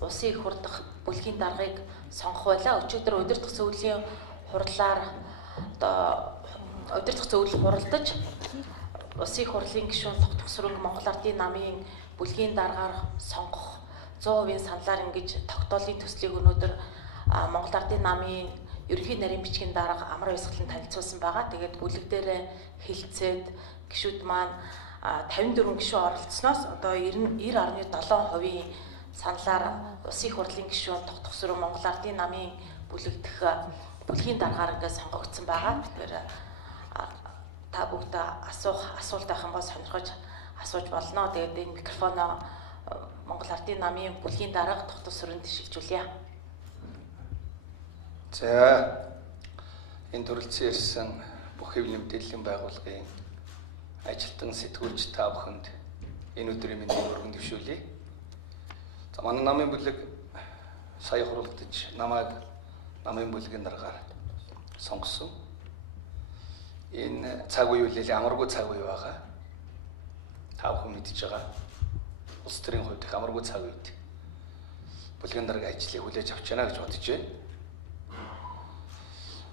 Улсын их хурдах бүлгийн даргыг сонгох байлаа. Өчигдөр удирдах зөвлөлийн хурлаар удирдах зөвлөл хуралдаж Улсын их хурлын гишүүн Логдох сүрэнг Монгол Ардын намын бүлгийн даргаар сонгох 100% саналаар ингэж тогтоолын төслийг өнөөдөр Монгол Ардын намын ерөнхий нарийн бичгийн дарга амар баясгалан танилцуулсан байгаа. Тэгээд бүлэг дээрээ хилцээд гишүүд маань 54 гишүүн оролцсноос одоо 90.7% саналаар Улсын их хурлын гишүүн Логдох сүрэн Монгол Ардын намын бүлэгдэх бүлгийн даргаар ингээд сонгогдсон байгаа. Тэгэхээр та бүгд асуулт байх юм бол сонирхож асууж болно. Тэгээд энэ микрофоноо Монгол Ардын намын бүлгийн дарга Логдох сүрэнд шилжүүлье. За энэ төрөлцөн ирсэн бүх хэв нэмэгдээлийн байгууллагын ажилтан сэтгүүлч та бүхэнд энэ өдрийн мэндийг өргөн дэвшүүлье. За манай намын бүлэг сая хуралдаж намайг намын бүлгийн даргаар сонгосон. Энэ цаг үе үлээл амаргүй цаг үе байгаа. Та бүхэн мэдж байгаа. Улс төрийн хувьд их амаргүй цаг үед бүлгийн дарга ажлыг хүлээж авч яана гэж бодож байна.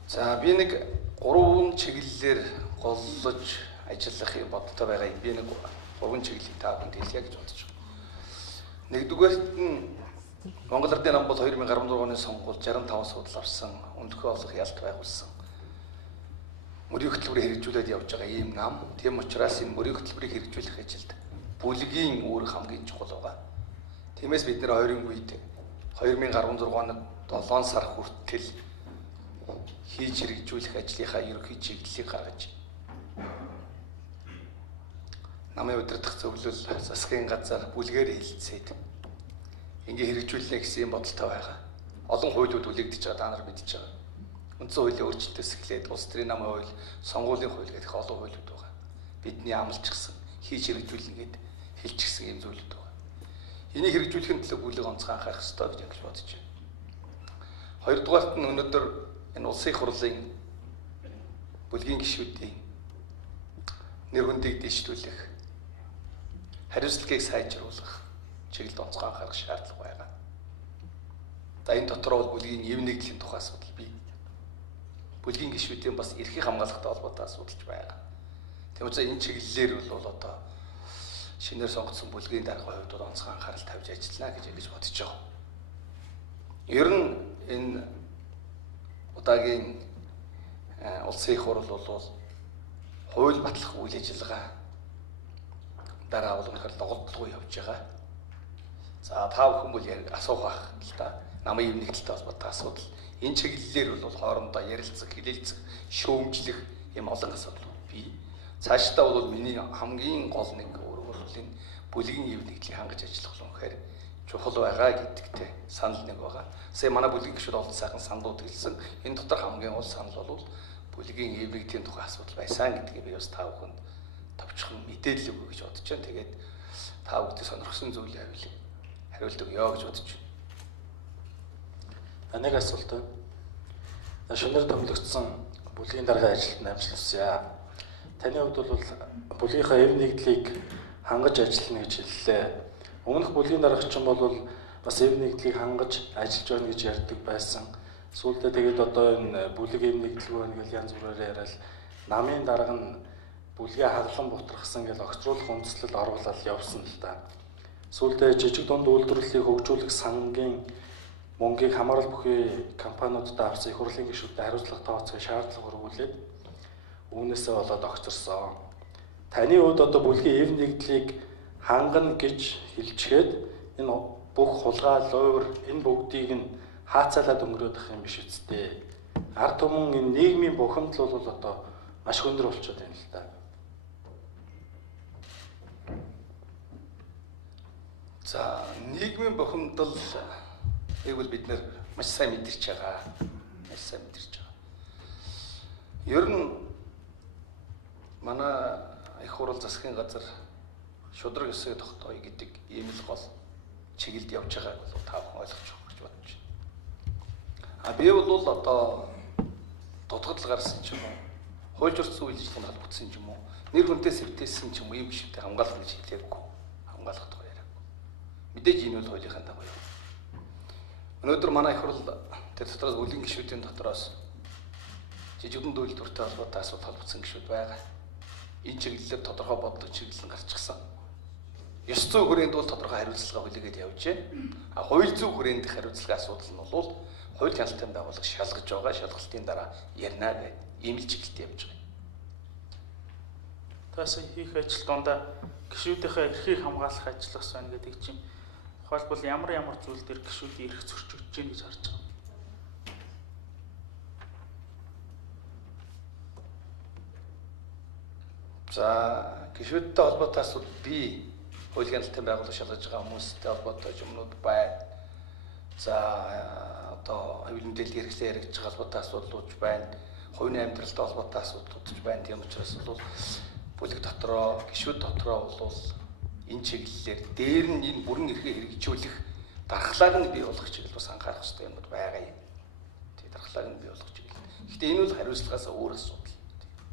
За би нэг 3 чиглэлээр голлож ажиллах бодолтой байгааг би нэг 3 чиглэлийг та бүхэнд хэлье гэж бодож байна. Нэгдүгээрт нь Монгол Ардын нам бол 2016 оны сонгуульд 65 судал авсан, өндөхөө олох ялт байгуулсан. Мөрийн хөтөлбөрийг хэрэгжүүлээд явж байгаа ийм нам. Тийм учраас энэ мөрийн хөтөлбөрийг хэрэгжүүлэх ажилд бүлгийн үүрэг хамгийн чухал байгаа. Тиймээс бид нэр 20-ын үед 2016 оны 7 сар хүртэл хийж хэрэгжүүлэх ажлынхаа ерөнхий чиглэлийг гаргаж намын удирдах зөвлөл засгийн газар бүлгээр хэлэлцээд ингээ хэрэгжүүлнэ гэсэн бодолтой байгаа. Олон хуулиуд үлэгдэж байгаа та нар мэдж байгаа. Үндсэн хуулийн өөрчлөлтөөс эхлээд улс төрийн намын хууль, сонгуулийн хууль гэх олон хуулиуд байгаа. Бидний амлчихсан хийж хэрэгжүүлнэ гэд хэлчихсэн юм зүйлүүд байгаа. Энийг хэрэгжүүлэхин төлөө бүлэг онцгой анхаарах ёстой гэж бодож байна. Хоёрдугаарт нь өнөөдөр энэ улсын их хурлын бүлгийн гишүүдийн нэр хүндийг дэвшүүлэх, хариуцлагыг сайжруулах чиглэлд онцгой анхаарах шаардлага байна. За энэ дотор бол бүлгийн эв нэгдлийн тухай асуудал бий. Бүлгийн гишүүдийн бас эрхийг хамгаалахтай холбоотой асуудалч байгаа. Тийм учраас энэ чиглэлээр бол одоо шинээр сонгогдсон бүлгийн даргын хувьд онцгой анхаарал тавьж ажиллана гэж бодож байгаа. Ер нь энэ удаагийн улсын их хурл бол хууль батлах үйл ажиллагаа дараа бол өнөхөр доголдолгүй явж байгаа. За та бүхэн бол асуух байх л да. Намын эв нэгдэлтэй холбоотой асуудал. Энэ чиглэлээр бол хоорондоо ярилцах, хэлэлцэх, шүүмжлэх юм олон асуудал бий. Цаашдаа бол миний хамгийн гол нэг өөрөөр хэлбэл бүлгийн эв нэгдлийг хангаж ажиллах нь үнэхээр чухал байгаа гэдэгтэй санал нэг байгаа. Сая манай бүлгийн гишүүд олон сайхан саналууд хэлсэн. Энэ дотор хамгийн гол санал бол бүлгийн эв нэгдлийн тухай асуудал байсан гэдгийг би бас та бүхэнд товчхон мэдээлэл өгье гэж бодож байна. Тэгээд та бүхэнд сонирхсан зүйлээ хариулт өгье гэж бодож байна. Нэг асуулт байна. Шөнөөр томилогдсон бүлгийн даргын ажилд амжилт хүсье. Таны хувьд бол бүлгийнхаа эв нэгдлийг хангаж ажиллана гэж хэллээ. Өмнөх бүлгийн даргач бол бас эв нэгдлийг хангаж ажиллаж байна гэж ярьдаг байсан. Сүүлдээ тэгээд одоо энэ бүлэг эв нэгдэлгүй байна гэж янз бүрээр яриад намын дарга нь бүлгээ хаглан бутрахсан гэж огцруулах үндслэл оруулаад явсан л та. Сүүлдээ жижиг дунд үйлдвэрлэлийг хөгжүүлэх сангийн мөнгийг хамаарал бүхий компаниудад авсан их хурлын гишүүдэд хариуцлага тооцох шаардлага өргүүлээд үүнээсээ болоод огцорсон. Таны хувьд одоо бүлгийн эв нэгдлийг хангана гэж хэлчихэд энэ бүх хулгай, лойвор энэ бүгдийг нь хаацаалаад өнгөрөөд ах юм биш үсттэй. Ард түмэн энэ нийгмийн бухимдал бол одоо маш хөндөр болчиход байна л да. За нийгмийн бухимдал бол бид нэр маш сайн мэдэрч байгаа. Маш сайн мэдэрч байгаа. Ер нь манай их хурл засгийн газар шудраг ёсыг тогтооё гэдэг ийм л гол чиглэлд явж байгааг бол та бүхэн ойлгож байгаа гэж бодож байна. Би бол одоо дутагдал гарсан ч юм уу, хууль зөрчсөн үйл ажиллагаанд холбогдсон ч юм уу, нэр хүнтэй сэвтээсэн ч юм уу ийм гişтэй хамгаалах гэж хэлээгүй. Хамгаалах тухай яриаг. Мэдээж энэ бол хуулийнхаа дагуу юм. Өнөөдөр манай их хурл тэр дотроос бүлгийн гишүүдийн дотроос жижигхэн үйлдвэртэй холбоотой асуудал холбогдсон гишүүд байгаа. Энэ чиглэлээр тодорхой бодлого чиглэл нь гарчихсан. Ёс зүйн хүрээнд бол тодорхой хариуцлага хүлээгээд явжээ. Хууль зүйн хүрээндх хариуцлагын асуудал нь бол хууль хяналтын байгууллага шалгаж байгаа. Шалгалтын дараа ярина гэдэг ийм л чиглэлд явж байгаа. Таас хийх ажил дондаа гишүүдийнхээ эрхийг хамгаалах ажил бас байна гэдэг чинь тухайлбал ямар зүйл дээр гишүүдийн эрх зөрчигдөж гин гэж харж байгаа. За гишүүдтэй холбоотой асуудал би хууль хяналтын байгууллага шалгаж байгаа хүмүүстэй холбоотой юмнууд байна. За одоо хэвлэл мэдээлэл хэрэглээ яригдж байгаа холбоотой асуудлууд байна. Хувийн амьдралтай холбоотой асуудлууд байна. Тийм учраас бол бүлэг дотроо, гишүүд дотроо бол энэ чиглэлээр дээр нь энэ бүрэн эрхээ хэрэгжүүлэх дархлааг нь бий болгох чиглэл бас анхаарах хэрэгтэй юмуд байгаа юм. Тийм дархлааг нь бий болгох чиглэл. Гэхдээ энэ бол хариуцлагаас өөр асуудал.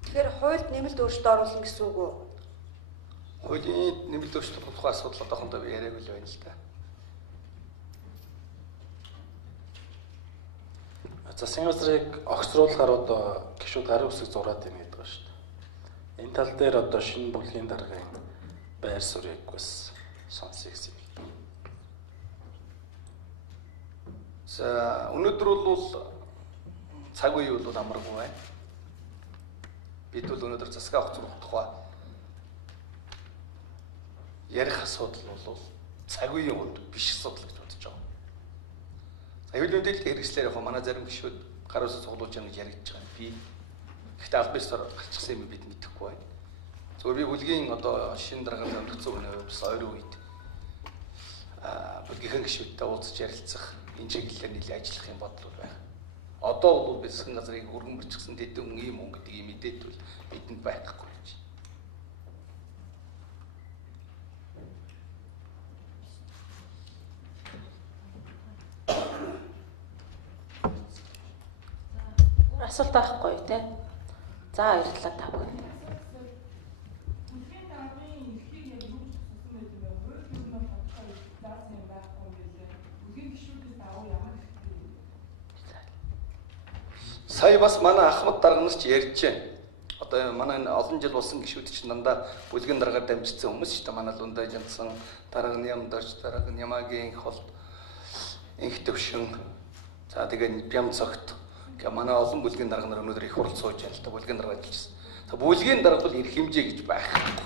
Тэгэхээр хуульд нэмэлт өөрчлөлт оруулах гэсэн үг үү? Хуулийн нэмэлт өөрчлөлт тухай асуудал одоохондоо яриаг л байна л да. Засгийн газрыг огцруулахаар одоо гишүүд гарын үсэг зураад байна гэдэг ба шүү дээ. Энэ тал дээр одоо шинэ бүлгийн даргын байр суурийг бас сонсъё гэсэн юм. За өнөөдөр бол цаг үе бол амаргүй байна. Бид бол өнөөдөр засгийн огцруулах тухай ярих асуудал бол цаг үеийн хувьд биш асуудал гэж бодож байгаа. Аюул мэдээлэл хэрэгслээр яг манай зарим гишүүд гар үсэг цуглуулж байгаа гэж яригдж байгаа. Би гэхдээ аль бисаар гарчихсан юм бид мэдэхгүй байна. Зөвхөн би бүлгийн одоо шинэ дарганы өмдөгцөн өнөө бас ойрын үед бүлгийн гишүүдтэй уулзаж ярилцах энэ чиглэлээр нэлээд ажиллах юм бодлоо байна. Одоо бол бид засгийн газрыг өргөн бичсэн дэдэн ийм хүн гэдэг юм мэдээдвэл бидэнд байхгүй гэж. Асуулт байхгүй тий. За баярлалаа та бүхэнд. Сая бас манай Ахмад дарга нар ч ярьж байна. Одоо манай олон жил болсон гишүүд чинь дандаа бүлгийн даргаар дамжсан хүмүүс шүү дээ. Манай Лундай Жандсан, дарга Нямдорч, дарга Нямагийн холд, инх төвшин. За тэгээ Бям цогт. Манай олон бүлгийн дарга нар өнөөдөр их хурл сууж байна л да. Бүлгийн дарга ажиллажсэн. Бүлгийн дарга бол эрх хэмжээ гэж байхгүй.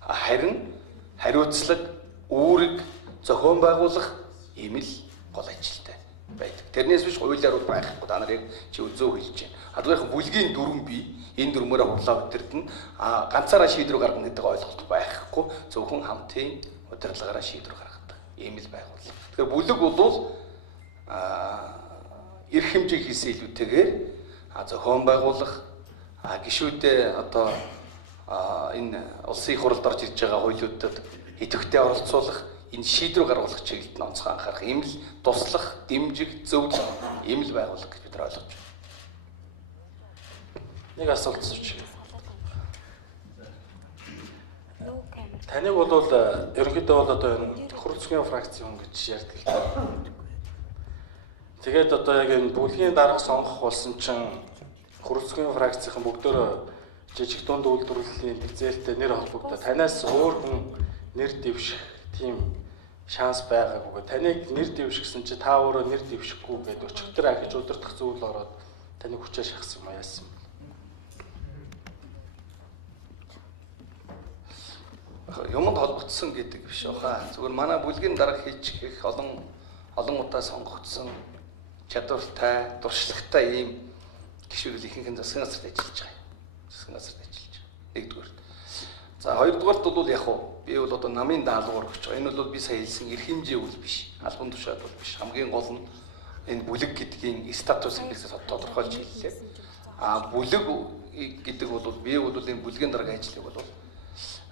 Харин хариуцлага, үүрэг зохион байгуулах ийм л гол ажилтай байдаг. Тэрнээс биш хуулиар бол байхгүй. Та нар яг чи зөө хэлж байна. Хадгаархан бүлгийн дүрм бий. Энэ дүрмээрээ хурлаа удирдна. Ганцаараа шийдвэр гаргана гэдэг ойлголт байхгүй. Зөвхөн хамтын удирдлагаараа шийдвэр гаргадаг. Ийм л байгууллага. Тэгэхээр бүлэг бол эрх хэмжээ хийсэн илүүтэйгээр зохион байгуулах гишүүдэд одоо энэ улсын хуралд орж ирж байгаа хуулиудад идэвхтэй оролцуулах энэ шийдвэр гаргуулах чиглэлд онцгой анхаарах ийм л туслах, дэмжих, зөвлөх ийм л байгууллага гэж бид нар ойлгож байна. Нэг асуулт асуучих. Таныг бол ерөнхийдөө бол одоо энэ хурцгийн фракцийн гэж ярьдаг л байна. Тэгээд одоо яг энэ бүлгийн дарга сонгох болсон чинь хурцгийн фракцийн бүгдөө жижиг дунд үйлдвэрлэлийн бэлзээлтэй нэр холбогдоод танаас өөр хүн нэр дэвших тийм шанс байгаагүй. Таныг нэр дэвшгсэн чи та өөрөө нэр дэвшихгүй гэдэг өчигдөр ахиж удирдах зүйл ороод таныг хүчээ шахсан юм яасан. Юмд холбогдсон гэдэг биш баха. Зүгээр манай бүлгийн дарга хийчих их олон удаа сонгогдсон чадвартай, дуршлагтай ийм гишүүд ихэнх нь засгийн газарт ажиллаж байгаа. Засгийн газарт ажиллаж байгаа. Нэгдүгээр. За хоёрдугаарт бол яг би бол одоо намын даалгавар өгч байгаа. Энэ бол би сая хэлсэн эрх хэмжээ үл биш. Албан тушаал бол биш. Хамгийн гол нь энэ бүлэг гэдгийн статусыг тодорхойлж хэллээ. Бүлэг гэдэг бол би бол энэ бүлгийн дарга ажлыг бол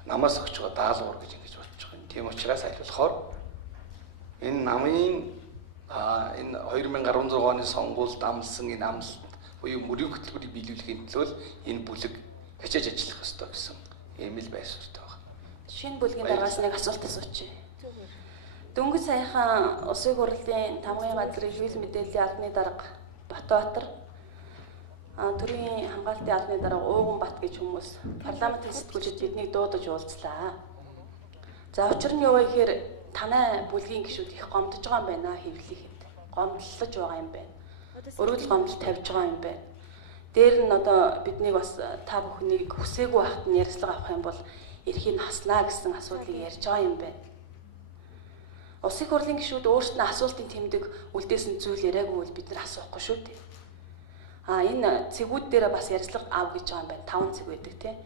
намаас өгч байгаа даалгавар гэж ингэж бодож байгаа. Тийм учраас аль болохоор энэ намын энэ 2016 оны сонгуульд амлсан энэ амлалт буюу мөрийн хөтөлбөрийг биелүүлэхийн төлөө энэ бүлэг хичээж ажиллах ёстой гэсэн ийм л байр суурьтай байна. Шинэ бүлгийн даргаас нэг асуулт асуучих. Дөнгөж саяхан Улсын хурлын тамгын газрын хэвлэл мэдээллийн албаны дарга Батбаатар төрийн хамгаалтын албаны дарга Ууган гэж хүмүүс парламентын сэтгүүлчид биднийг дуудаж уулзлаа. За учир нь юу вэ гэхээр танай бүлгийн гишүүд их гомдож байгаа юм байна хэвлэлийн хэвд. Гомдлож байгаа юм байна. Өргөдөл гомдол тавьж байгаа юм байна. Дээр нь одоо биднийг бас та бүхнийг хүсээгүй байхад нь ярьцлага авах юм бол эрхийг хаснаа гэсэн асуудлыг ярьж байгаа юм байна. Улсын хурлын гишүүд өөрсдөө асуултын тэмдэг үлдээсэн зүйл яриаггүй бол бид нар асуухгүй шүү дээ. Энэ цэгүүд дээр бас ярьцлага ав гэж байгаа юм байна. 5 цэг байдаг тийм.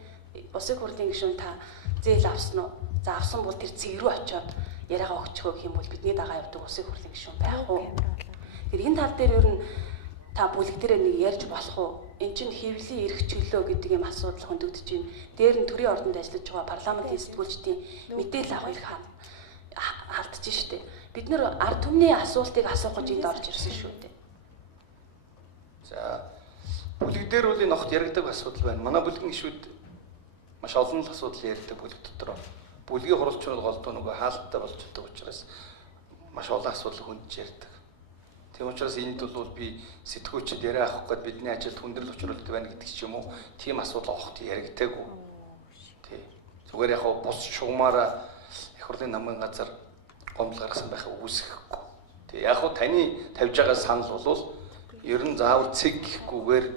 Улсын хурлын гишүүн та зээл авсан уу? За авсан бол тэр цэг рүү очиод яриагаа өгчихөө гэх юм бол бидний дагаа явдаг улсын хурлын гишүүн байх уу? Тэгэхээр энэ тал дээр ер нь та бүлэг дээр нэг ярьж болох уу? Эн чинь хэвлэлийн эрх чөлөө гэдэг юм асуудал хөндөгдөж байна. Дээр нь төрийн ордонд ажиллаж байгаа парламентын сэтгүүлчдийн мэдээлэл авах эрх халтж штэ. Бид нэр ард түмний асуултыг асуух гэж энд орж ирсэн шүү дээ. За бүлэг дээр үл энэ огт яригдаг асуудал байна. Манай бүлгийн гишүүд маш олон асуудал ярьдаг бүлэг дотор. Бүлгийн хуралчнууд голдуу нөгөө хаалттай болж байгаа учраас маш олон асуудал хүндж ярьдаг. Тийм учраас энд бол би сэтгүүлчид яриа авах гээд бидний ажилд хүндрэл учруулдаг байна гэдэг ч юм уу. Тийм асуудал огт яригдаагүй. Тий. Зүгээр яг бус шугамаараа их хурлын намын газар гомдол гаргасан байхаа үүсэхгүй. Тий. Яг хуу таны тавьж байгаа санал бол ер нь заавал цэг гэхгүйгээр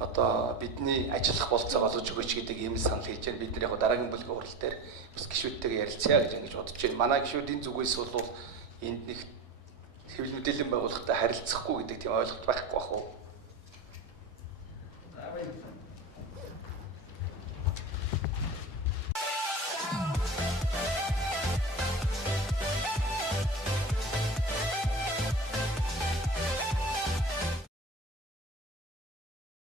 одоо бидний ажиллах болцоог олгож өгөөч гэдэг ийм санал хийж байна. Бид нар яг дараагийн бүлгийн хурал дээр бас гишүүдтэйгээ ярилцъя гэж ингэж бодож байна. Манай гишүүдийн зүгээс бол энд нэг хэвлэл мэдээллийн байгууллагатай харилцахгүй гэдэг тийм ойлголт байхгүй бах уу?